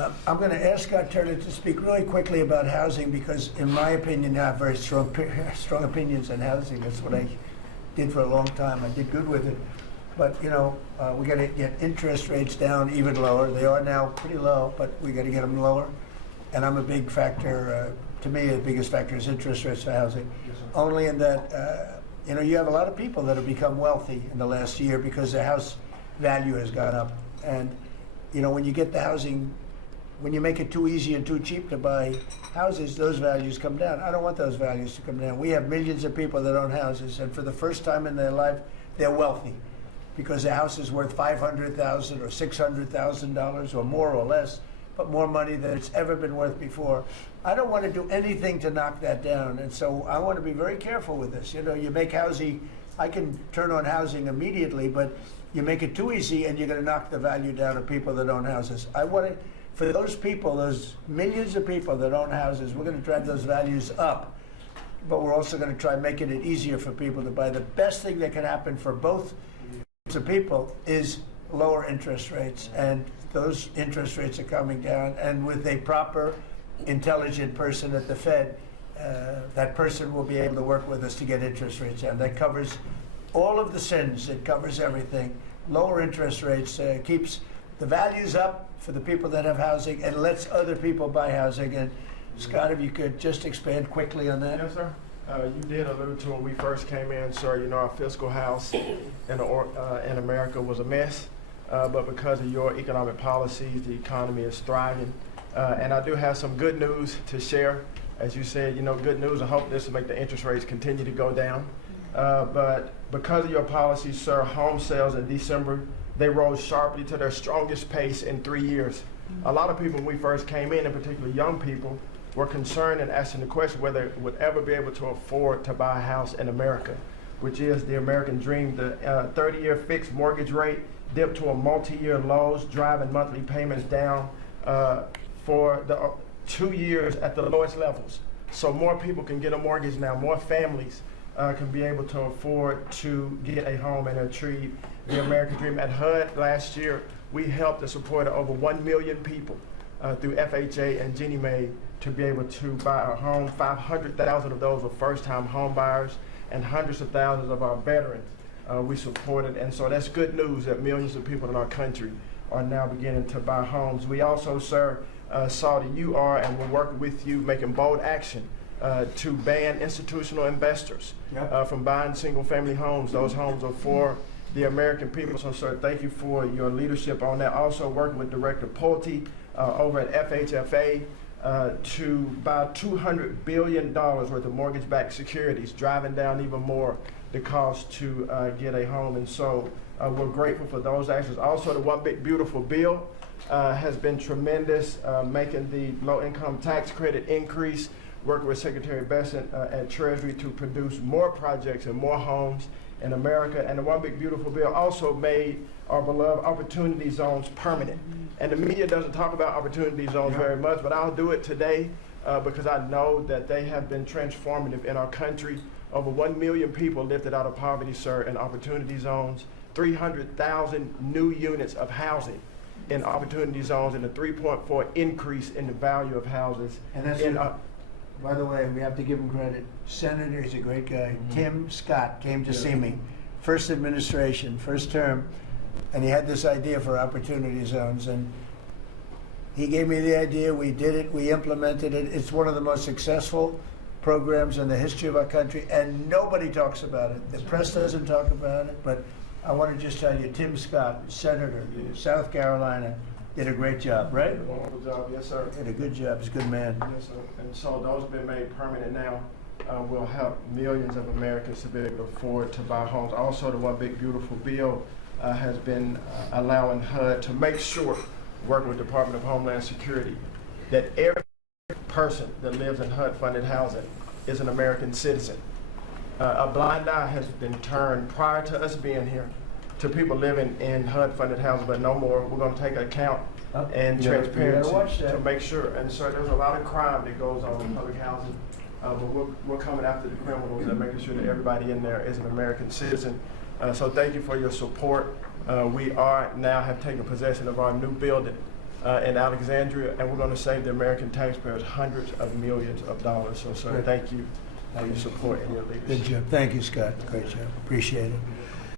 I'm going to ask Scott Turner to speak really quickly about housing because, in my opinion, I have very strong opinions on housing. That's what I did for a long time. I did good with it. But, you know, we got to get interest rates down even lower. They are now pretty low, but we got to get them lower. And I'm a big factor. To me, the biggest factor is interest rates for housing. Yes, only in that, you know, you have a lot of people that have become wealthy in the last year because their house value has gone up. And, you know, when you get the housing, when you make it too easy and too cheap to buy houses, those values come down. I don't want those values to come down. We have millions of people that own houses, and for the first time in their life, they're wealthy because the house is worth $500,000 or $600,000 or more or less, but more money than it's ever been worth before. I don't want to do anything to knock that down, and so I want to be very careful with this. You know, you make housing, I can turn on housing immediately, but you make it too easy and you're going to knock the value down of people that own houses. I want to, for those people, those millions of people that own houses, we're going to drive those values up, but we're also going to try making it easier for people to buy. The best thing that can happen for both groups of people is lower interest rates, and those interest rates are coming down, and with a proper, intelligent person at the Fed, that person will be able to work with us to get interest rates down. That covers all of the sins. It covers everything. Lower interest rates keeps the values up for the people that have housing and lets other people buy housing. And Scott, if you could just expand quickly on that. Yes, sir. You did allude to when we first came in, sir. You know, our fiscal house in America was a mess, but because of your economic policies, the economy is thriving. And I do have some good news to share. As you said, you know, good news. I hope this will make the interest rates continue to go down. But because of your policies, sir, home sales in December, they rose sharply to their strongest pace in 3 years. A lot of people, when we first came in particular young people, were concerned and asking the question whether it would ever be able to afford to buy a house in America, which is the American dream. The 30-year fixed mortgage rate dipped to a multi-year lows, driving monthly payments down for the 2 years at the lowest levels. So more people can get a mortgage now, more families can be able to afford to get a home and achieve the American dream. At HUD last year, we helped and supported over 1 million people through FHA and Ginnie Mae to be able to buy a home. 500,000 of those were first-time home buyers, and hundreds of thousands of our veterans we supported. And so that's good news that millions of people in our country are now beginning to buy homes. We also, sir, saw that you are, and we're working with you, making bold action to ban institutional investors from buying single-family homes. Those homes are for the American people. So, sir, thank you for your leadership on that. Also working with Director Pulte over at FHFA to buy $200 billion worth of mortgage-backed securities, driving down even more the cost to get a home. And so we're grateful for those actions. Also, the One Big Beautiful Bill has been tremendous, making the low-income tax credit increase, working with Secretary Bessent at Treasury to produce more projects and more homes in America. And the One Big Beautiful Bill also made our beloved opportunity zones permanent. And the media doesn't talk about opportunity zones very much, but I'll do it today because I know that they have been transformative in our country. Over 1 million people lifted out of poverty, sir, in opportunity zones, 300,000 new units of housing in opportunity zones, and a 3.4 increase in the value of houses. And that's by the way, we have to give him credit. Senator, he's a great guy. Tim Scott came to see me, first administration, first term, and he had this idea for opportunity zones, and he gave me the idea. We did it. We implemented it. It's one of the most successful programs in the history of our country, and nobody talks about it. The press doesn't talk about it, but I want to just tell you, Tim Scott, Senator, South Carolina, did a great job, right? Did a wonderful job, yes, sir. Did a good job. He's a good man. Yes, sir. And so those have been made permanent now. Will help millions of Americans to be able to afford to buy homes. Also, the One Big Beautiful Bill has been allowing HUD to make sure, working with the Department of Homeland Security, that every person that lives in HUD-funded housing is an American citizen. A blind eye has been turned prior to us being here to people living in HUD-funded housing, but no more. We're going to take account and transparency to make sure. And so there's a lot of crime that goes on in public housing, but we're coming after the criminals and making sure that everybody in there is an American citizen. So thank you for your support. We are now have taken possession of our new building in Alexandria, and we're going to save the American taxpayers hundreds of millions of dollars. So, sir, Good. thank you for your support and your Good leadership. job. Thank you, Scott. Great job. Appreciate it.